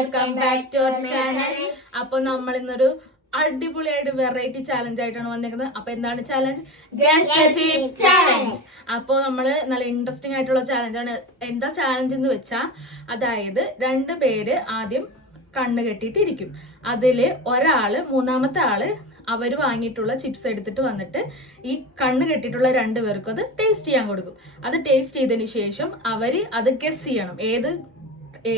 Welcome back to our channel. അപ്പൊ നമ്മൾ ഇന്നൊരു അടിപൊളിയായിട്ട് വെറൈറ്റി ചാലഞ്ച് ആയിട്ടാണ് വന്നിരിക്കുന്നത്. അപ്പൊ എന്താണ് ചാലഞ്ച്? ചാലഞ്ച്. അപ്പോൾ നമ്മള് നല്ല ഇൻട്രസ്റ്റിംഗ് ആയിട്ടുള്ള ചാലഞ്ചാണ്. എന്താ ചാലഞ്ച് എന്ന് വെച്ചാ, അതായത് 2 പേര് ആദ്യം കണ്ണ് കെട്ടിയിട്ടിരിക്കും. അതില് ഒരാള്, മൂന്നാമത്തെ ആള് അവര് വാങ്ങിയിട്ടുള്ള ചിപ്സ് എടുത്തിട്ട് വന്നിട്ട് ഈ കണ്ണ് കെട്ടിയിട്ടുള്ള 2 പേർക്കും അത് ടേസ്റ്റ് ചെയ്യാൻ കൊടുക്കും. അത് ടേസ്റ്റ് ചെയ്തതിന് ശേഷം അവര് അത് ഗസ് ചെയ്യണം,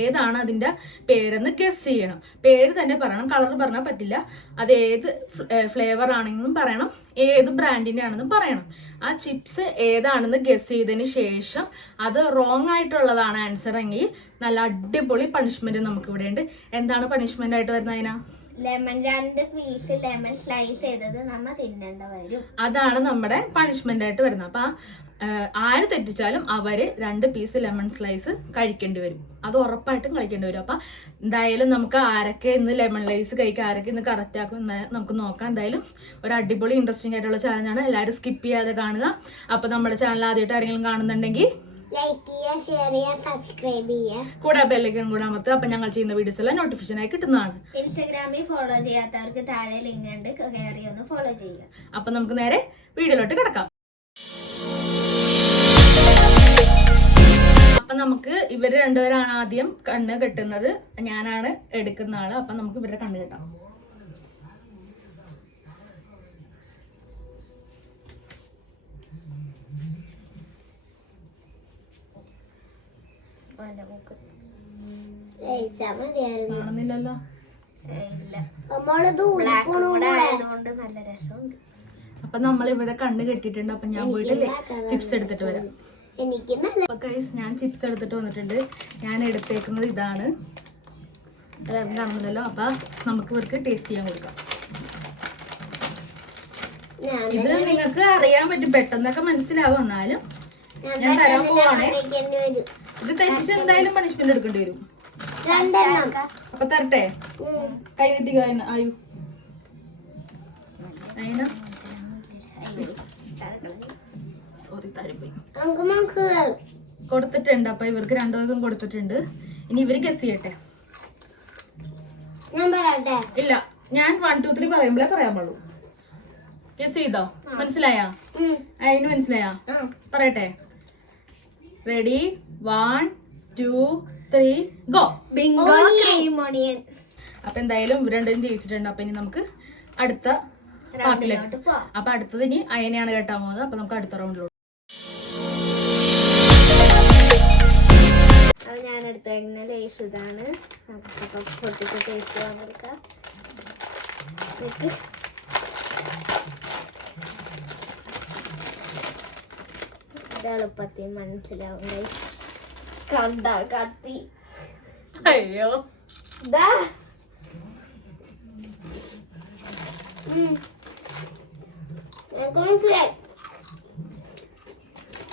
ഏതാണ് അതിന്റെ പേരെന്ന് ഗസ് ചെയ്യണം. പേര് തന്നെ പറയണം, കളർ പറഞ്ഞാൽ പറ്റില്ല. അത് ഏത് ഫ്ലേവർ ആണെന്നും പറയണം, ഏത് ബ്രാൻഡിന്റെ ആണെന്നും പറയണം. ആ ചിപ്സ് ഏതാണെന്ന് ഗസ് ചെയ്തതിന് ശേഷം അത് റോങ് ആയിട്ടുള്ളതാണ് ആൻസർ എങ്കിൽ നല്ല അടിപൊളി പണിഷ്മെന്റ് നമുക്ക് ഇവിടെ ഉണ്ട്. എന്താണ് പണിഷ്മെന്റ് ആയിട്ട് വരുന്നത്? അതിനാ ലെമൺ 2 പീസ് ലെമൺ സ്ലൈസ് ചെയ്തത് നമ്മ തിന്നേണ്ട വരും. അതാണ് നമ്മുടെ പണിഷ്മെന്റ് ആയിട്ട് വരുന്നത്. അപ്പൊ ആര് തെറ്റിച്ചാലും അവര് 2 പീസ് ലെമൺ സ്ലൈസ് കഴിക്കേണ്ടി വരും. അത് ഉറപ്പായിട്ടും കഴിക്കേണ്ടി വരും. അപ്പൊ എന്തായാലും നമുക്ക് ആരൊക്കെ ഇന്ന് ലെമൺ സ്ലൈസ് കഴിക്കുക, ആരൊക്കെ ഇന്ന് കറക്റ്റ് ആക്കും നമുക്ക് നോക്കാം. എന്തായാലും ഒരു അടിപൊളി ഇൻട്രസ്റ്റിംഗ് ആയിട്ടുള്ള ചാലഞ്ചാണ്. എല്ലാവരും സ്കിപ്പ് ചെയ്യാതെ കാണുക. അപ്പൊ നമ്മുടെ ചാനൽ ആദ്യമായിട്ട് ആരെങ്കിലും കാണുന്നുണ്ടെങ്കിൽ ലൈക്ക് ചെയ്യുക, ഷെയർ ചെയ്യുക, സബ്സ്ക്രൈബ് ചെയ്യുക, കൂടെ ബെല്ലൈക്കൺ കൂടെ അമർത്തുക. അപ്പൊ ഞങ്ങൾ ചെയ്യുന്ന വീഡിയോസ് എല്ലാം നോട്ടിഫിക്കേഷൻ ആയി കിട്ടുന്നതാണ്. ഇൻസ്റ്റാഗ്രാമിൽ ഫോളോ ചെയ്യാത്തവർക്ക് താഴെ ലിങ്ക് ഉണ്ട്, കയറി ഒന്ന് ഫോളോ ചെയ്യുക. അപ്പൊ നമുക്ക് നേരെ വീഡിയോയിലോട്ട് കിടക്കാം. അപ്പൊ നമുക്ക് ഇവര് 2 പേരാണ് ആദ്യം കണ്ണ് കെട്ടുന്നത്. ഞാനാണ് എടുക്കുന്ന ആള്. അപ്പൊ നമുക്ക് ഇവരുടെ കണ്ണ് കെട്ടാം. കാണുന്നില്ലല്ലോ. അപ്പൊ നമ്മൾ ഇവിടെ കണ്ണ് കെട്ടിയിട്ടുണ്ട്. അപ്പൊ ഞാൻ പോയിട്ട് ചിപ്സ് എടുത്തിട്ട് വരാം. അപ്പൊ ഗൈസ്, ഞാൻ ചിപ്സ് എടുത്തിട്ട് വന്നിട്ടുണ്ട്. ഞാൻ എടുത്തേക്കുന്നത് ഇതാണ്. എല്ലാവരും കാണുന്നില്ലല്ലോ. അപ്പൊ നമുക്ക് ഇവർക്ക് ടേസ്റ്റ് ചെയ്യാൻ കൊടുക്കാം. ഇത് നിങ്ങൾക്ക് അറിയാൻ പറ്റും, പെട്ടെന്നൊക്കെ മനസ്സിലാവും. എന്നാലും ഞാൻ തരാൻ പോവാണേ. ഇത് തെറ്റിച്ച് എന്തായാലും പണിഷ്മെന്റ് എടുക്കേണ്ടി വരും. അപ്പൊ തരട്ടെ? കൈ തെറ്റിക്ക ആയു. സോറി, താഴെപ്പോയി. കൊടുത്തിട്ടുണ്ട്. അപ്പൊ ഇവർക്ക് 2 പേർക്കും കൊടുത്തിട്ടുണ്ട്. ഇനി ഇവര് ഗസ് ചെയ്യട്ടെ. ഇല്ല, ഞാൻ 1 2 3 പറയുമ്പോഴേ പറയാൻ പാടുള്ളൂ. ഗസ് ചെയ്തോ? മനസ്സിലായാ? അതിന് മനസ്സിലായാ? പറയട്ടെ? Ready? 1 2 3 go. Bingo cream onion. അപ്പൊ എന്തായാലും ഇവർ 2 ജയിച്ചിട്ടുണ്ട്. അപ്പൊ ഇനി നമുക്ക് അടുത്ത പാർട്ടിലേക്ക്. അപ്പൊ അടുത്തത് ഇനി അയനെയാണ് കേട്ടാൻ പോകുന്നത്. അപ്പൊ നമുക്ക് അടുത്ത റൗണ്ടിലോട്ട്. അത് ഞാൻ എടുത്തേക്കുന്ന ലേസ് ഇതാണ്. പൊട്ടിച്ച് ടേസ്റ്റ് ചെയ്യാൻ കൊടുക്കാം. എളുപ്പത്തിൽ മനസ്സിലാവും. കണ്ട കത്തി. അയ്യോ,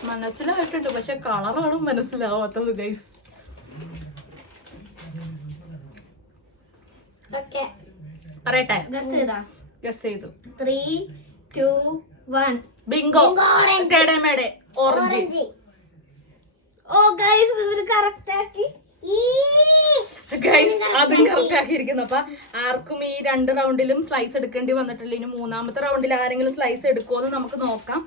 മനസ്സിലായിട്ടുണ്ട്, പക്ഷെ കളറാണ് മനസ്സിലാവാത്തത് ഗൈസ്. പറയട്ടെ? ഗസ് ചെയ്തു. 3 2 1 ബിങ്കോ. ഓറഞ്ച്. ഓ ഗൈസ്, ഇവര് കറക്റ്റ് ആക്കി. ഗൈസ്, അതും കറക്റ്റ് ആക്കിയിരിക്കുന്നു. അപ്പൊ ആർക്കും ഈ 2 റൗണ്ടിലും സ്ലൈസ് എടുക്കേണ്ടി വന്നിട്ടില്ല. ഇനി 3ാമത്തെ റൗണ്ടിൽ ആരെങ്കിലും സ്ലൈസ് എടുക്കുമോന്ന് നമുക്ക് നോക്കാം.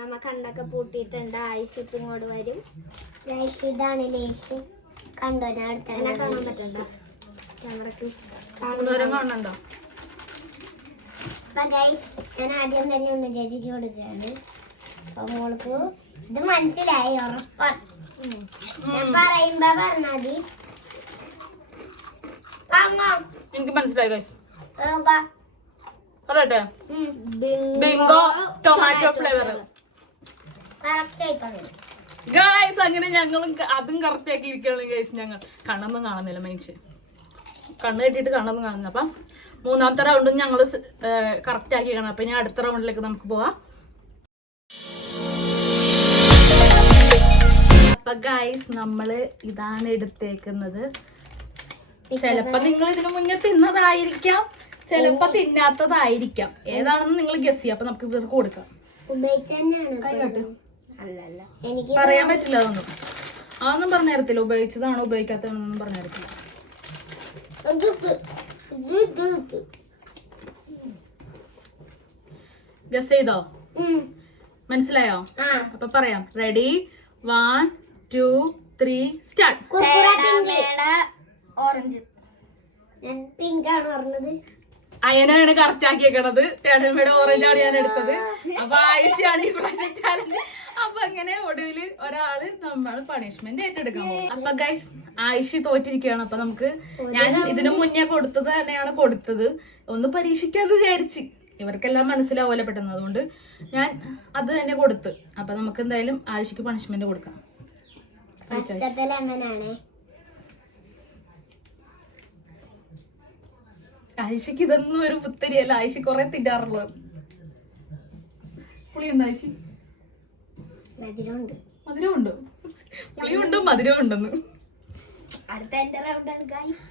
നമ്മ കണ്ണൊക്കെ പൂട്ടിയിട്ടുണ്ട്. ഐസ് ഇങ്ങോട്ട് വരും. ഇതാണ് ലേസ്. കണ്ടോ? ഞാൻ എന്നെ കാണാൻ പറ്റണ്ട. മൂന്നുപേരും കാണുന്നുണ്ടോ? ഞാൻ ആദ്യം തന്നെ ഒന്ന് ചേച്ചിക്ക് കൊടുക്കുകയാണ്. അപ്പൊ മോൾക്ക് ഇത് മനസ്സിലായി ഉറപ്പാണ്. ഞാൻ പറയുമ്പോ പറഞ്ഞാതി. എനിക്ക് മനസ്സിലായി ഗൈസ്. പറയട്ടെ? Bingo tomato flavour. ഗൈസ്, അങ്ങനെ ഞങ്ങളും അതും കറക്റ്റ് ആക്കി ഇരിക്കുകയാണ് ഗൈസ്. ഞങ്ങൾ കണ്ണൊന്നും കാണുന്നില്ല, മനുഷ്യ കണ്ണ് കെട്ടിയിട്ട് കണ്ണൊന്നും കാണുന്നില്ല. അപ്പം 3ാമത്തെ റൗണ്ടും ഞങ്ങൾ കറക്റ്റ് ആക്കിയാണ്. അപ്പൊ ഇനി അടുത്ത റൗണ്ടിലേക്ക് നമുക്ക് പോവാം. അപ്പൊ ഗൈസ്, നമ്മള് ഇതാണ് എടുത്തേക്കുന്നത്. ചിലപ്പോ നിങ്ങൾ ഇതിനു മുന്നേ തിന്നതായിരിക്കാം, ചിലപ്പോ തിന്നാത്തതായിരിക്കാം. ഏതാണെന്ന് നിങ്ങൾ ഗസ് ചെയ്യാം. അപ്പൊ നമുക്ക് ഇവർക്ക് കൊടുക്കാം. ഉപയോഗിച്ച് തന്നെയാണ്. കൈ കാട്ട്. അല്ലല്ല പറയാൻ പറ്റില്ല അതൊന്നും. അതൊന്നും പറഞ്ഞു തരത്തില്ല, ഉപയോഗിച്ചതാണോ ഉപയോഗിക്കാത്തതാണോന്നും പറഞ്ഞു തരത്തില്ല. ഗസ് ചെയ്തോ? മനസ്സിലായോ? അപ്പൊ പറയാം. Ready, 1 2 3 start. ഓറഞ്ച്. പിങ്ക് ആണ് പറഞ്ഞത്. അയനാണ് കറക്റ്റ് ആക്കിയേക്കണത്. ടേടമ്മയുടെ ഓറഞ്ച് ആണ് ഞാൻ എടുത്തത്. അപ്പൊ ആയിഷയാണ് ഈ പ്രാവശ്യം ചാലഞ്ച്. അപ്പൊ അങ്ങനെ ഒടുവില് ഒരാള് നമ്മൾ പണിഷ്മെന്റ് ഏറ്റെടുക്കാൻ പോകും. അപ്പൊ ഗൈസ് ആയിഷ തോറ്റിരിക്കുകയാണ്. അപ്പൊ നമുക്ക്, ഞാൻ ഇതിനു മുന്നേ കൊടുത്തത് തന്നെയാണ് കൊടുത്തത്. ഒന്ന് പരീക്ഷിക്കാന്ന് വിചാരിച്ച്, ഇവർക്കെല്ലാം മനസ്സിലാവുമല്ലോ പെട്ടെന്ന്. അതുകൊണ്ട് ഞാൻ അത് തന്നെ കൊടുത്ത്. അപ്പൊ നമുക്ക് എന്തായാലും ആയിഷയ്ക്ക് പണിഷ്മെന്റ് കൊടുക്കാം. ആയിഷയ്ക്ക് ഇതൊന്നും ഒരു പുത്തരിയല്ല. ആയിഷ കുറെ തിന്നാറുള്ളത്. പുളിയുണ്ടോ ആയിഷ? മധുരമുണ്ടോ? പുളിയുണ്ട് മധുരം ഉണ്ടെന്ന്. അടുത്ത എന്റെ റൗണ്ടാണ് ഗൈസ്.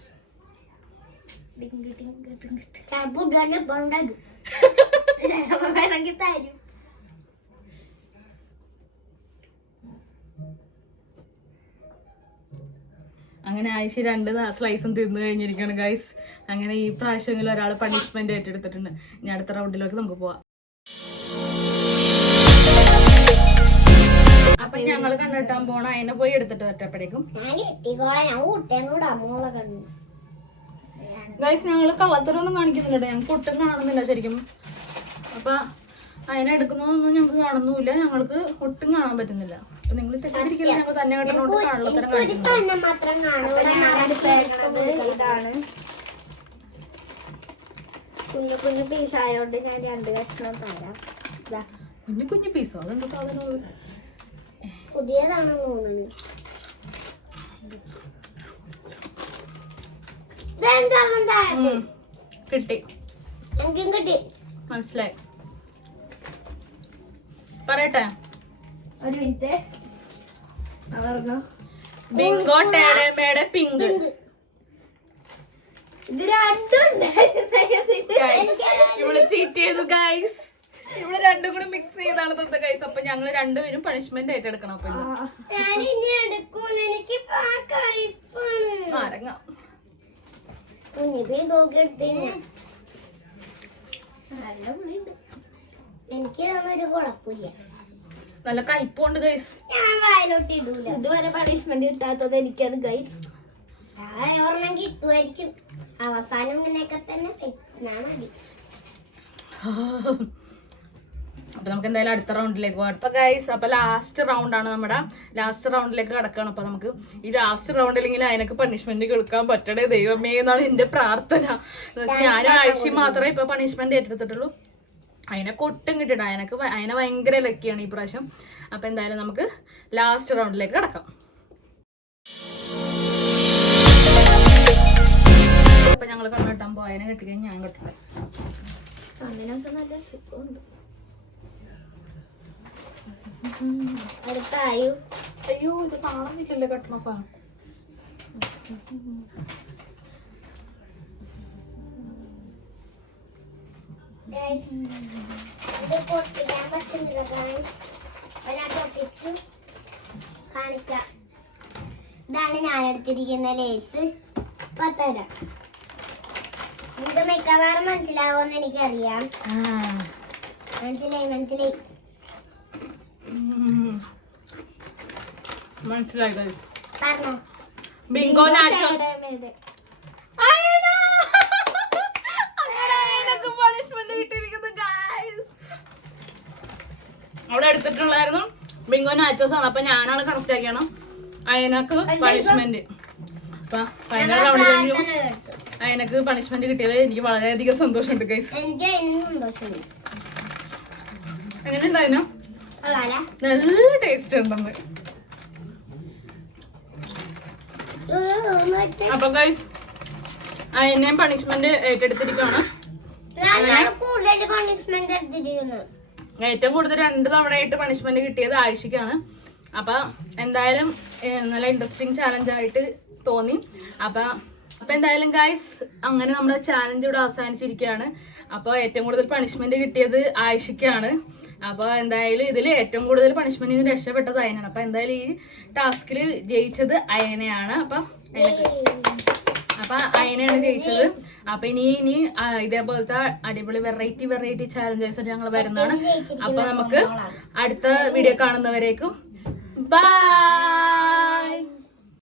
വേണമെങ്കിൽ തരും. അങ്ങനെ ആയിഷ 2 സ്ലൈസും തിന്നു കഴിഞ്ഞിരിക്കുകയാണ് ഗൈസ്. അങ്ങനെ ഈ പ്രാവശ്യമെങ്കിലും ഒരാൾ പണിഷ്മെന്റ് ഏറ്റെടുത്തിട്ടുണ്ട്. ഇനി അടുത്ത റൗണ്ടിലേക്ക് നമുക്ക് പോവാം. അപ്പൊ ഞങ്ങള് കണ്ടെത്താൻ പോണ അതിനെ പോയി എടുത്തിട്ട് വരട്ടപ്പോഴേക്കും ഗൈസ് ഞങ്ങള് കള്ളത്തരൊന്നും കാണിക്കുന്നില്ല. ഞങ്ങൾക്ക് ഒട്ടും കാണുന്നില്ല ശരിക്കും. അപ്പൊ അതിനെ എടുക്കുന്നതൊന്നും ഞങ്ങൾക്ക് കാണുന്നുമില്ല. ഞങ്ങൾക്ക് ഒട്ടും കാണാൻ പറ്റുന്നില്ല. അപ്പൊ നിങ്ങൾ തെറ്റിദ്ധരിക്കില്ല, ഞങ്ങൾ തന്നെ കേട്ടോണ്ട് കള്ളത്തരം കാണിക്കുന്നു. ഇതാണ് കുഞ്ഞു കുഞ്ഞു പീസായോണ്ട് ഞാൻ 2 കഷ്ണം തരാം. കുഞ്ഞു കുഞ്ഞു പീസോ? അതെന്താ സാധനം? പുതിയതാണെന്ന് തോന്നുന്നു. കിട്ടി, എനിക്കും കിട്ടി. മനസ്സിലായി. പറയട്ടെ? ഒരു മിനിറ്റ്. Bingo ടേടേമയുടെ pink. ഇത് രണ്ടുണ്ട്. ഇവള് ചീറ്റ് ചെയ്തു ഗൈസ്. ഇവിടെ 2 കൂടി മിക്സ് ചെയ്താണ് തന്നത് ഗൈസ്. അപ്പൊ ഞങ്ങള് 2 പേരും പണിഷ്മെന്റ് ഏറ്റെടുക്കണം. അപ്പൊ നാരങ്ങ എനിക്ക് ഒരു കുഴപ്പമില്ല. നല്ല കയ്പുണ്ട് ഗൈസ്. ഞാൻ വായിലോട്ട് ഇടൂല. ഇതുവരെ പണിഷ്മെന്റ് കിട്ടാത്തത് എനിക്കാണ് ഗൈസ്. ഒരെണ്ണം കിട്ടുമായിരിക്കും. അവസാനം ഇങ്ങനെയൊക്കെ തന്നെ മതി. അപ്പൊ നമുക്ക് എന്തായാലും അടുത്ത റൗണ്ടിലേക്ക് പോകാം. അപ്പൊ ഗൈസ് അപ്പൊ ലാസ്റ്റ് റൗണ്ടാണ് നമ്മുടെ. ലാസ്റ്റ് റൗണ്ടിലേക്ക് കിടക്കുകയാണ്. അപ്പൊ നമുക്ക് ഈ ലാസ്റ്റ് റൗണ്ടിലെങ്കിൽ അതിനൊക്കെ പണിഷ്മെന്റ് കൊടുക്കാൻ പറ്റണേ ദൈവമേ എന്നാണ് എന്റെ പ്രാർത്ഥന. ഞാൻ ആഴ്ച മാത്രമേ ഇപ്പൊ പണിഷ്മെന്റ് ഏറ്റെടുത്തിട്ടുള്ളൂ. അതിനൊക്കെ ഒട്ടും കിട്ടിയിട്ട് അതിനെ ഭയങ്കര ലക്കിയാണ് ഈ പ്രാവശ്യം. അപ്പൊ എന്തായാലും നമുക്ക് ലാസ്റ്റ് റൗണ്ടിലേക്ക് കിടക്കാം. അപ്പൊ ഞങ്ങൾ കണ്ണെട്ടാൻ പോയതിനെ കെട്ടിക്കഴിഞ്ഞാൽ ഞാൻ കെട്ടട്ടെ. കണ്ണിനൊക്കെ നല്ല സുഖമുണ്ട്. അടുത്തായു. അയ്യോ ഇത് കാണുന്നില്ലല്ലോ കെട്ടണ സാധനം. ഇത് പൊട്ടിക്കാൻ പറ്റുന്നില്ല ഗൈസ്. ഞാൻ പൊട്ടിച്ചു കാണിക്കാം. ഇതാണ് ഞാൻ എടുത്തിരിക്കുന്ന ലേസ്. 10 ഇത് മിക്കവാറും മനസ്സിലാവുമെന്ന് എനിക്കറിയാം. മനസ്സിലായി മനസ്സിലായി പറഞ്ഞോ. Bingo nachos. പണിഷ്മെന്റ് കിട്ടിയിരിക്കുന്നു ഗൈസ്. അവിടെ എടുത്തിട്ടുള്ളായിരുന്നു ബിങ്കോ നാച്ചോസ് ആണ്. അപ്പൊ ഞാനാണ് കറക്റ്റ് ആക്കിയാണ് അതിനൊക്കെ പണിഷ്മെന്റ്. അപ്പൊ ഫൈനൽ റൗണ്ടിലെങ്കിലും അതിനൊക്കെ പണിഷ്മെന്റ് കിട്ടിയത് എനിക്ക് വളരെയധികം സന്തോഷമുണ്ട് ഗൈസ്. എങ്ങനെയുണ്ട് അതിനോ? നല്ല ടേസ്റ്റ് ഉണ്ടെന്ന്. അപ്പൊ ഗൈസ് അതിനെയും പണിഷ്മെന്റ് ഏറ്റെടുത്തിരിക്കുകയാണ്. ഏറ്റവും കൂടുതൽ 2 തവണയായിട്ട് പണിഷ്മെന്റ് കിട്ടിയത് ആയിഷയ്ക്കാണ്. അപ്പൊ എന്തായാലും നല്ല ഇൻട്രസ്റ്റിംഗ് ചാലഞ്ച് ആയിട്ട് തോന്നി. അപ്പൊ എന്തായാലും ഗൈസ് അങ്ങനെ നമ്മുടെ ചാലഞ്ച് ഇവിടെ അവസാനിച്ചിരിക്കുകയാണ്. അപ്പൊ ഏറ്റവും കൂടുതൽ പണിഷ്മെന്റ് കിട്ടിയത് ആയിഷയ്ക്കാണ്. അപ്പൊ എന്തായാലും ഇതിൽ ഏറ്റവും കൂടുതൽ പണിഷ്മെന്റ് രക്ഷപ്പെട്ടത് അയനാണ്. അപ്പൊ എന്തായാലും ഈ ടാസ്കിൽ ജയിച്ചത് അയനയാണ്. അപ്പൊ അയനയാണ് ജയിച്ചത്. അപ്പൊ ഇനി ഇതേപോലത്തെ അടിപൊളി വെറൈറ്റി ചാലഞ്ചേഴ്സ് ഞങ്ങൾ വരുന്നതാണ്. അപ്പൊ നമുക്ക് അടുത്ത വീഡിയോ കാണുന്നവരേക്കും ബൈ.